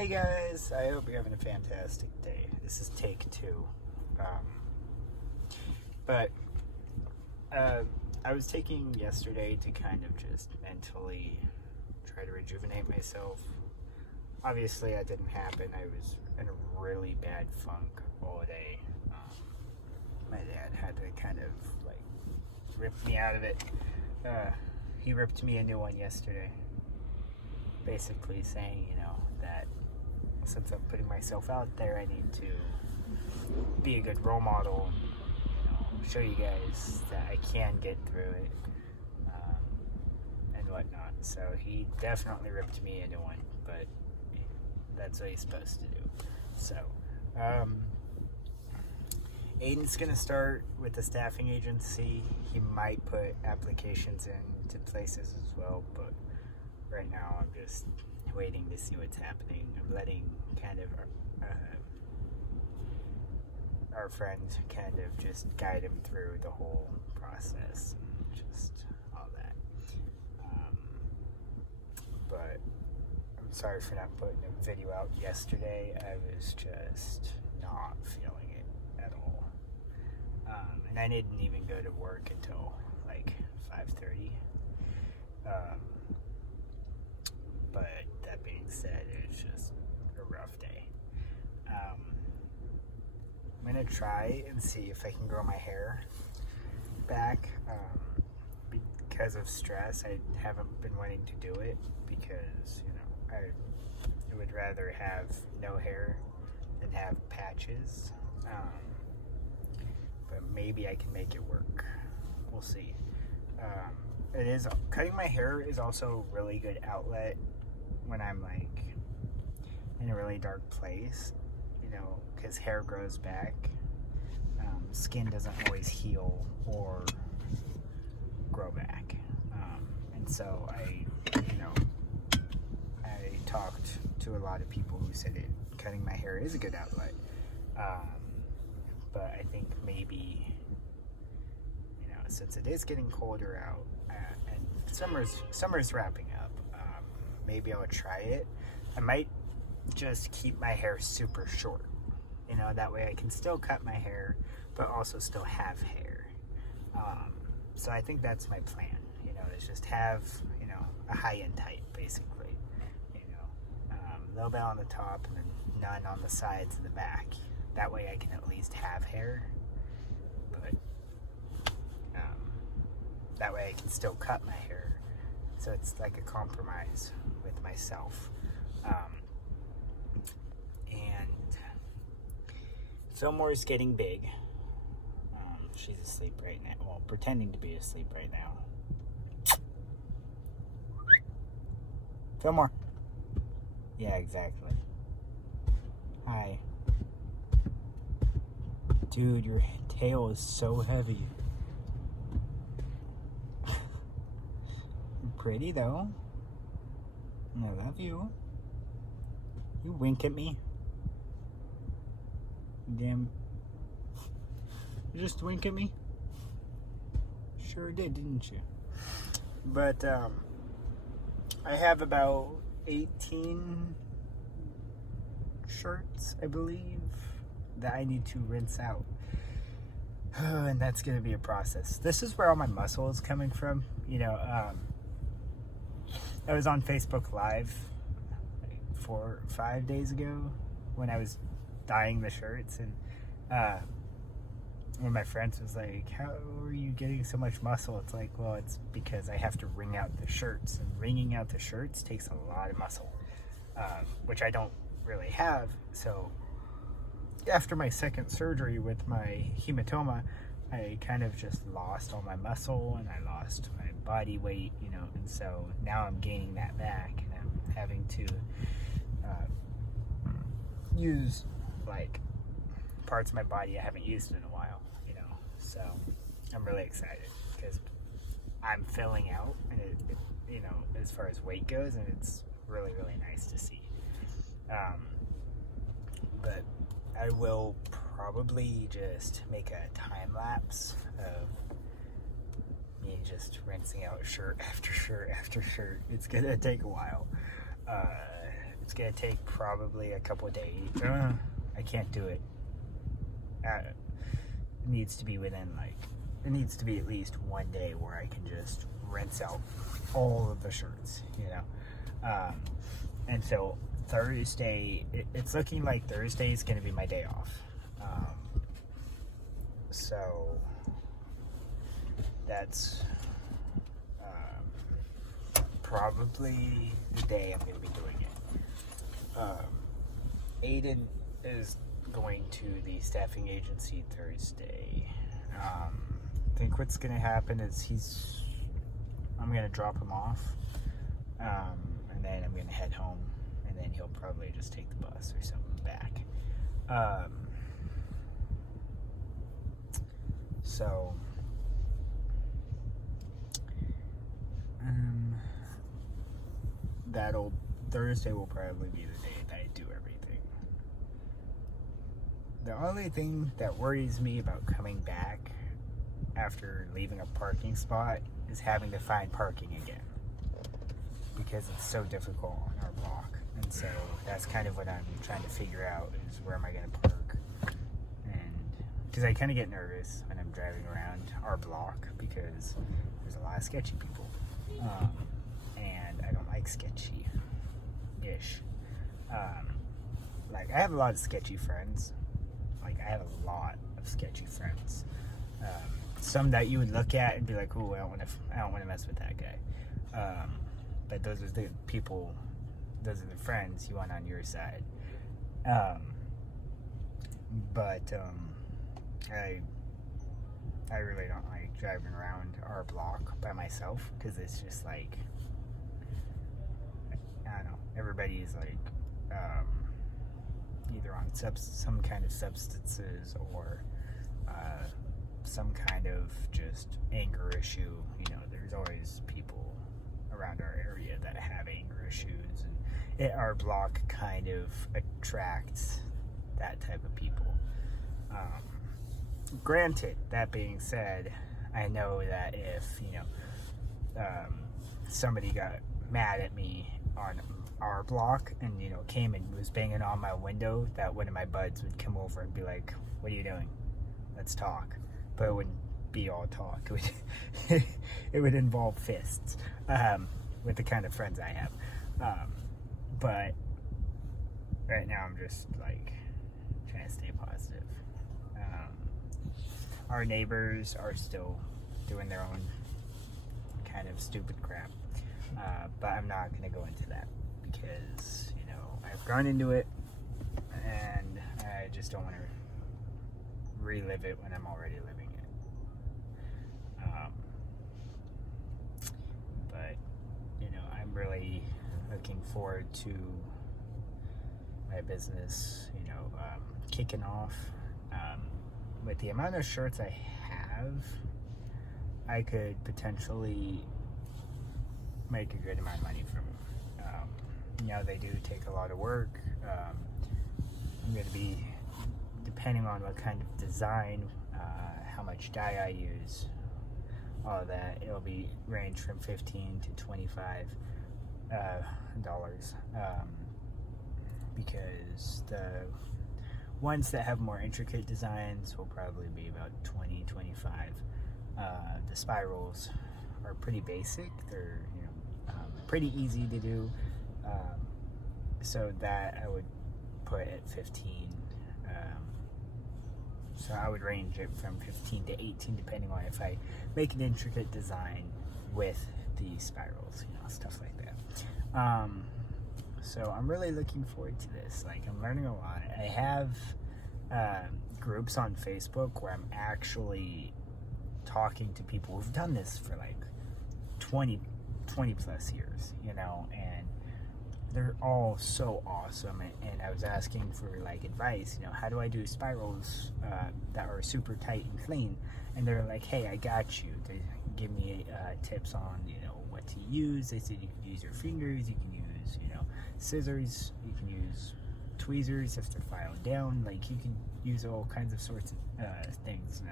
Hey guys, I hope you're having a fantastic day. This is take two. But I was taking yesterday to kind of just mentally try to rejuvenate myself. Obviously, that didn't happen. I was in a really bad funk all day. My dad had to kind of like rip me out of it. He ripped me a new one yesterday, basically saying, that since I'm putting myself out there, I need to be a good role model, show you guys that I can get through it, and whatnot. So he definitely ripped me a new one, but that's what he's supposed to do. So, Aiden's gonna start with the staffing agency. He might put applications into places as well, but right now I'm just waiting to see what's happening. I'm letting kind of our friend kind of just guide him through the whole process and just all that. But I'm sorry for not putting a video out yesterday. I was just not feeling it at all. And I didn't even go to work until like 5:30. But that being said, it's just a rough day. I'm gonna try and see if I can grow my hair back. Because of stress, I haven't been wanting to do it because, I would rather have no hair than have patches. But maybe I can make it work. We'll see. Cutting my hair is also a really good outlet when I'm like in a really dark place, because hair grows back. Skin doesn't always heal or grow back. And so I talked to a lot of people who said cutting my hair is a good outlet. But I think maybe, since it is getting colder out and summer's wrapping up, maybe I'll try it. I might just keep my hair super short, that way I can still cut my hair, but also still have hair. So I think that's my plan, is just have, a high-end type, basically. A little bit on the top and then none on the sides and the back. That way I can at least have hair, but that way I can still cut my hair. So it's like a compromise with myself. And Fillmore's getting big. She's asleep right now. Well, pretending to be asleep right now. Fillmore. Yeah, exactly. Hi. Dude, your tail is so heavy. Pretty though. I love you. You wink at me. Damn. You just wink at me? Sure did, didn't you? But I have about 18 shirts, I believe, that I need to rinse out. And that's going to be a process. This is where all my muscle is coming from. I was on Facebook Live like 4 or 5 days ago when I was dyeing the shirts, and one of my friends was like, how are you getting so much muscle? It's like, well, it's because I have to wring out the shirts, and wringing out the shirts takes a lot of muscle, which I don't really have. So after my second surgery with my hematoma, I kind of just lost all my muscle and I lost my body weight, and so now I'm gaining that back, and I'm having to use like parts of my body I haven't used in a while, so I'm really excited because I'm filling out, and it as far as weight goes, and it's really, really nice to see. But I will probably just make a time lapse of me just rinsing out shirt after shirt after shirt. It's gonna take a while It's gonna take probably a couple of days. I can't do it. It needs to be it needs to be at least one day where I can just rinse out all of the shirts, and so Thursday, it's looking like Thursday is going to be my day off. So that's probably the day I'm going to be doing it. Aiden is going to the staffing agency Thursday. I think what's going to happen is I'm going to drop him off, and then I'm going to head home, and then he'll probably just take the bus or something back. So Thursday will probably be the day that I do everything. The only thing that worries me about coming back after leaving a parking spot is having to find parking again, because it's so difficult on our block. And so that's kind of what I'm trying to figure out, is where am I going to park. And because I kind of get nervous when I'm driving around our block, because there's a lot of sketchy people, and I don't like sketchy-ish. Like, I have a lot of sketchy friends. I have a lot of sketchy friends. Some that you would look at and be like, "Ooh, I don't want to mess with that guy." But those are the people, those are the friends you want on your side. But I really don't like driving around our block by myself, because it's just like, I don't know, everybody's like either on some kind of substances or some kind of just anger issue. There's always people around our area that have anger issues, and our block kind of attracts that type of people. Granted, that being said, I know that if somebody got mad at me on our block and came and was banging on my window, that one of my buds would come over and be like, "What are you doing? Let's talk." But it wouldn't be all talk. It would involve fists, with the kind of friends I have. But right now I'm just trying to stay positive. Our neighbors are still doing their own kind of stupid crap, but I'm not going to go into that, because I've gone into it, and I just don't want to relive it when I'm already living it. But I'm really looking forward to my business kicking off. With the amount of shirts I have, I could potentially make a good amount of money from them. They do take a lot of work. I'm going to be, depending on what kind of design, how much dye I use, all of that, it'll be range from $15 to $25 dollars, because the ones that have more intricate designs will probably be about $20, $25. The spirals are pretty basic. They're pretty easy to do, so that I would put at 15. So I would range it from 15 to 18, depending on if I make an intricate design with the spirals, stuff like that. So I'm really looking forward to this. I'm learning a lot. I have groups on Facebook where I'm actually talking to people who've done this for 20 plus years, and they're all so awesome. And I was asking for advice, how do I do spirals that are super tight and clean? And they're like, "Hey, I got you." They give me tips on what to use. They said you can use your fingers, you can use scissors, you can use tweezers if they're filed down. You can use all kinds of sorts of things. And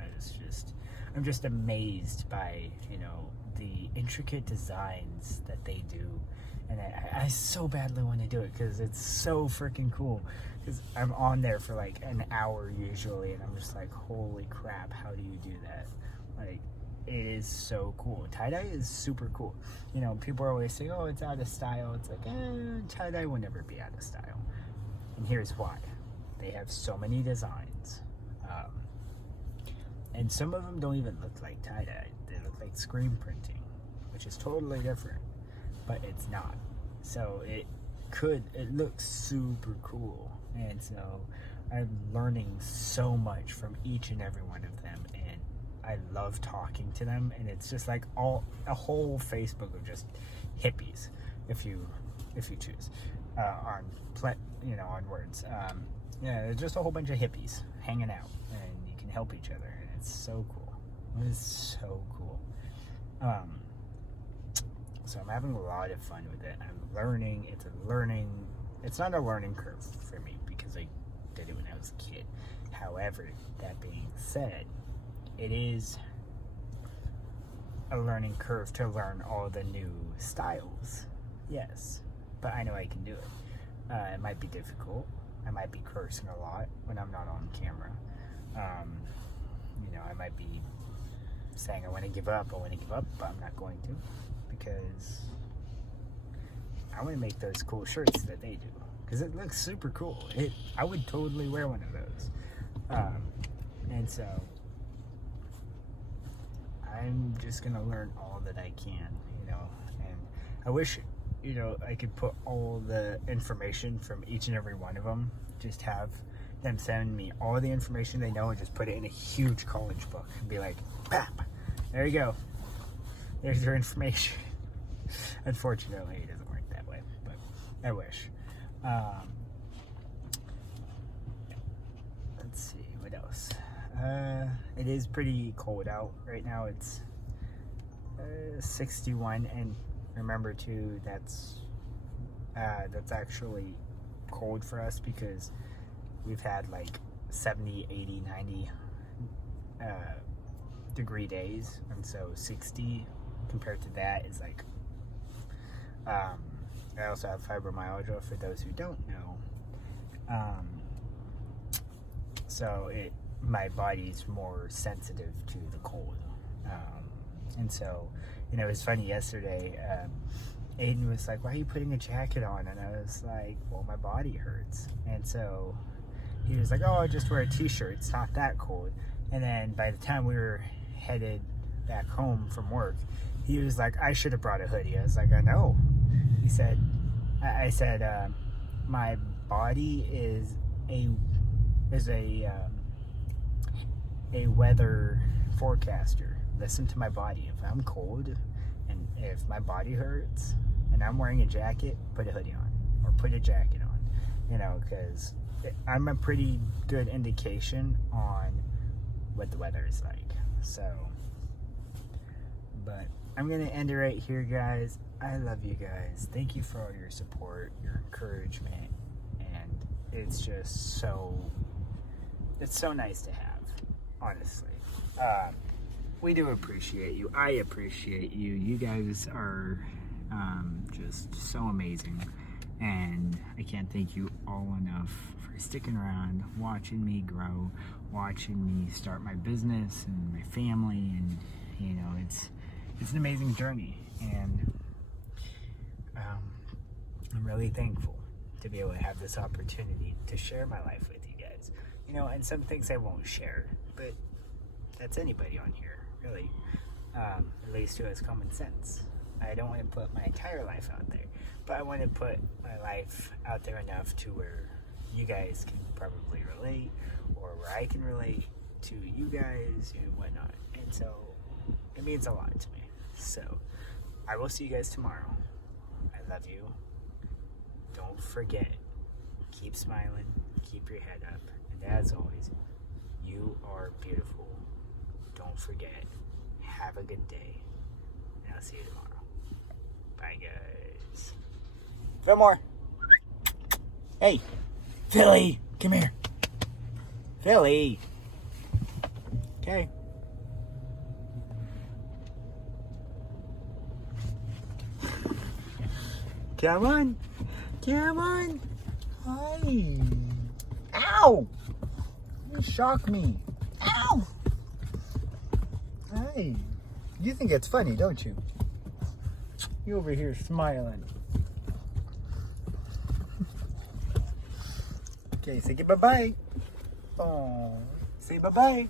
I'm just amazed by the intricate designs that they do. And I so badly want to do it because it's so freaking cool. Because I'm on there for like an hour usually, and I'm just like, holy crap, how do you do that? Like, it is so cool. Tie-dye is super cool. You know, people are always saying, oh, it's out of style. It's like, tie-dye will never be out of style. And here's why. They have so many designs. And some of them don't even look like tie-dye. They look like screen printing, which is totally different. But it's not. So it looks super cool. And so I'm learning so much from each and every one of them. And I love talking to them. And it's just like a whole Facebook of just hippies, if you choose, on words. Yeah, just a whole bunch of hippies hanging out, and you can help each other. And it's so cool. It is so cool. So I'm having a lot of fun with it. I'm learning. It's not a learning curve for me because I did it when I was a kid. However, that being said, it is a learning curve to learn all the new styles. Yes, but I know I can do it. It might be difficult. I might be cursing a lot when I'm not on camera. I might be saying I want to give up, but I'm not going to, because I want to make those cool shirts that they do, because it looks super cool. I would totally wear one of those. And so I'm just gonna learn all that I can, and I wish I could put all the information from each and every one of them, just have them send me all the information they know and just put it in a huge college book and be like, bap, there you go, there's your information. Unfortunately, it doesn't work that way, but I wish. Let's see, what else? It is pretty cold out right now. It's 61, and remember too, that's actually cold for us because we've had like 70, 80, 90 degree days, and so 60 compared to that is like, I also have fibromyalgia, for those who don't know. So my body's more sensitive to the cold. And so, it was funny yesterday, Aiden was like, why are you putting a jacket on? And I was like, well, my body hurts. And so he was like, oh, I'll just wear a t-shirt, it's not that cold. And then by the time we were headed back home from work, he was like, I should have brought a hoodie. I was like, I know. He said, I said, my body is a weather forecaster. Listen to my body. If I'm cold and if my body hurts and I'm wearing a jacket, put a hoodie on or put a jacket on, because I'm a pretty good indication on what the weather is like. So, but I'm going to end it right here, guys. I love you guys. Thank you for all your support, your encouragement, and it's just it's so nice to have, honestly. We do appreciate you. I appreciate you. You guys are just so amazing, and I can't thank you all enough for sticking around, watching me grow, watching me start my business and my family, and it's an amazing journey, and I'm really thankful to be able to have this opportunity to share my life with you guys. And some things I won't share, but that's anybody on here, really, at least who has common sense. I don't want to put my entire life out there, but I want to put my life out there enough to where you guys can probably relate, or where I can relate to you guys and whatnot. And so it means a lot to me. So I will see you guys tomorrow. I love you. Don't forget, keep smiling, keep your head up, and as always, you are beautiful. Don't forget, have a good day, and I'll see you tomorrow. Bye, guys. Fillmore. Hey, Philly, come here. Philly. Okay. Come on. Come on. Hi. Ow! You shock me. Ow! Hi. You think it's funny, don't you? You over here smiling. Okay, say bye-bye. Oh, say bye-bye.